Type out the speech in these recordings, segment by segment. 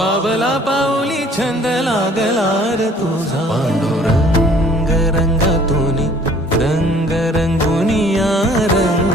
पावला पावली छंद लागला र तुझा. पांडुरंग रंगातून रंग रंगुनिया रंग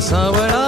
सावळा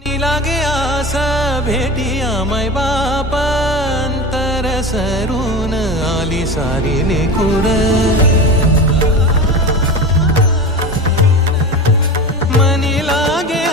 लागे आसा भेटिया माय बापांतर सरून आली सारी निकुर. मनी लागे